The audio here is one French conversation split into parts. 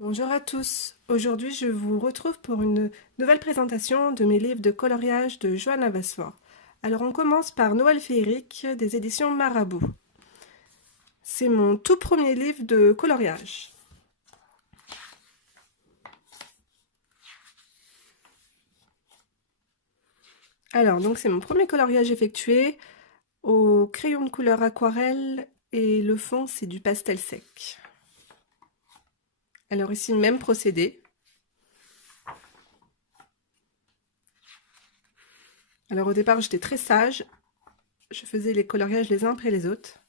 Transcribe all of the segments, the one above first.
Bonjour à tous, aujourd'hui je vous retrouve pour une nouvelle présentation de mes livres de coloriage de Johanna Basford. Alors on commence par Noël féerique des éditions Marabout. C'est mon tout premier livre de coloriage. Alors donc c'est mon premier coloriage effectué au crayon de couleur aquarelle et le fond c'est du pastel sec. Alors ici même procédé. Alors au départ j'étais très sage, je faisais les coloriages les uns après les autres.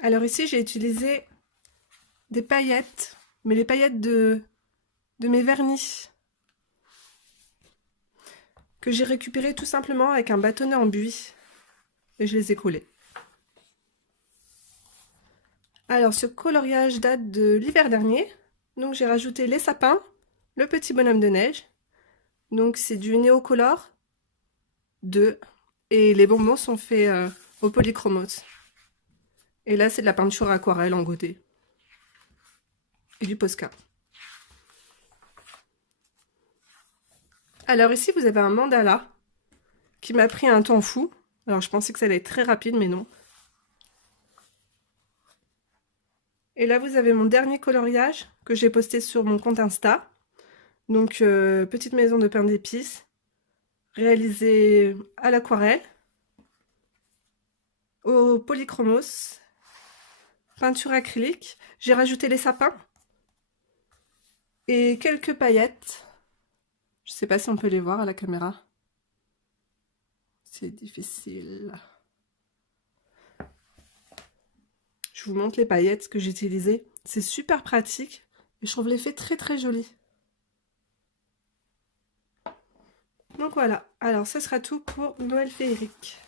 Alors ici j'ai utilisé des paillettes, mais les paillettes de mes vernis que j'ai récupérées tout simplement avec un bâtonnet en buis et je les ai collés. Alors ce coloriage date de l'hiver dernier, donc j'ai rajouté les sapins, le petit bonhomme de neige, donc c'est du Neocolor 2 et les bonbons sont faits au polychromos. Et là c'est de la peinture aquarelle en godé et du Posca. Alors ici vous avez un mandala qui m'a pris un temps fou. Alors je pensais que ça allait être très rapide mais non. Et là vous avez mon dernier coloriage que j'ai posté sur mon compte Insta. Donc petite maison de pain d'épices réalisée à l'aquarelle, au polychromos, peinture acrylique. J'ai rajouté les sapins et quelques paillettes. Je sais pas si on peut les voir à la caméra. C'est difficile. Je vous montre les paillettes que j'ai utilisées. C'est super pratique et je trouve l'effet très très joli. Donc voilà, alors ce sera tout pour Noël féerique.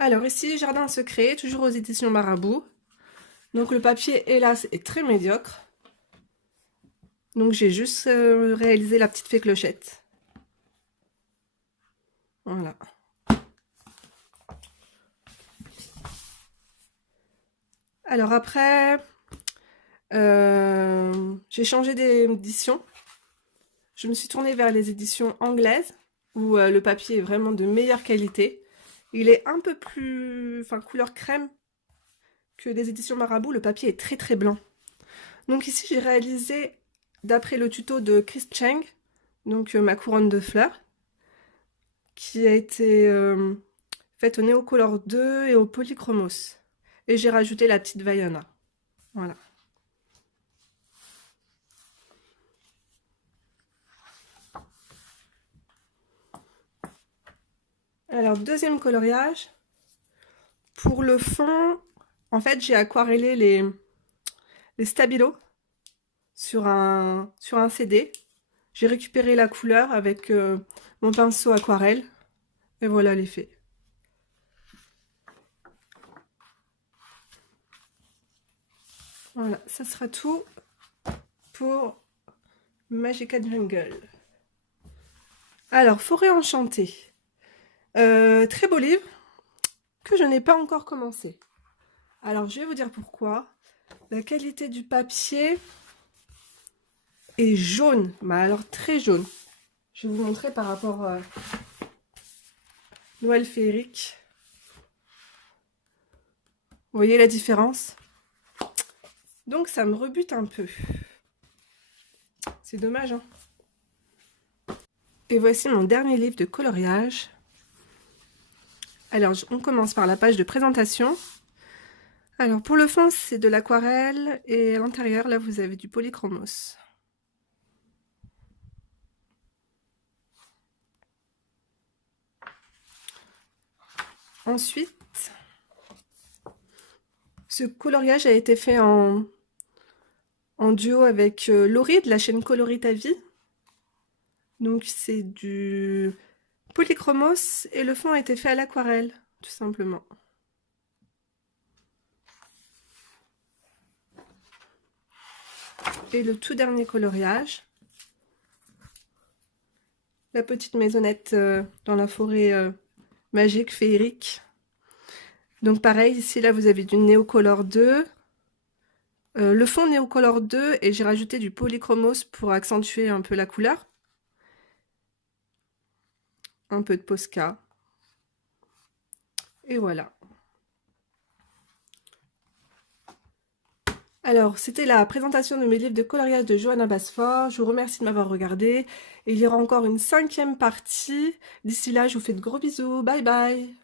Alors ici, Jardin secret, toujours aux éditions Marabout. Donc le papier, hélas, est très médiocre. Donc j'ai juste réalisé la petite fée clochette. Voilà. Alors après, j'ai changé d'édition. Je me suis tournée vers les éditions anglaises, où le papier est vraiment de meilleure qualité. Il est un peu plus, couleur crème que les éditions Marabout. Le papier est très très blanc. Donc ici, j'ai réalisé, d'après le tuto de Chris Cheng, donc ma couronne de fleurs, qui a été faite au Neocolor 2 et au Polychromos. Et j'ai rajouté la petite Vaiana. Voilà. Alors, deuxième coloriage. Pour le fond, en fait, j'ai aquarellé les stabilos sur un CD. J'ai récupéré la couleur avec mon pinceau aquarelle. Et voilà l'effet. Voilà, ça sera tout pour Magica Jungle. Alors, Forêt enchantée. Très beau livre que je n'ai pas encore commencé. Alors, je vais vous dire pourquoi. La qualité du papier est jaune, mais alors très jaune. Je vais vous montrer par rapport à Noël féerique. Vous voyez la différence? Donc, ça me rebute un peu. C'est dommage, hein? Et voici mon dernier livre de coloriage. Alors, on commence par la page de présentation. Alors, pour le fond, c'est de l'aquarelle et à l'intérieur, là, vous avez du polychromos. Ensuite, ce coloriage a été fait en duo avec Laurie de la chaîne Coloris ta vie. Donc, c'est du polychromos et le fond a été fait à l'aquarelle, tout simplement. Et le tout dernier coloriage, la petite maisonnette dans la forêt magique, féerique. Donc pareil, ici là vous avez du Neocolor 2. Le fond Neocolor 2 et j'ai rajouté du Polychromos pour accentuer un peu la couleur. Un peu de Posca. Et voilà. Alors, c'était la présentation de mes livres de coloriage de Johanna Basfort. Je vous remercie de m'avoir regardé. Et il y aura encore une 5e partie. D'ici là, je vous fais de gros bisous. Bye bye!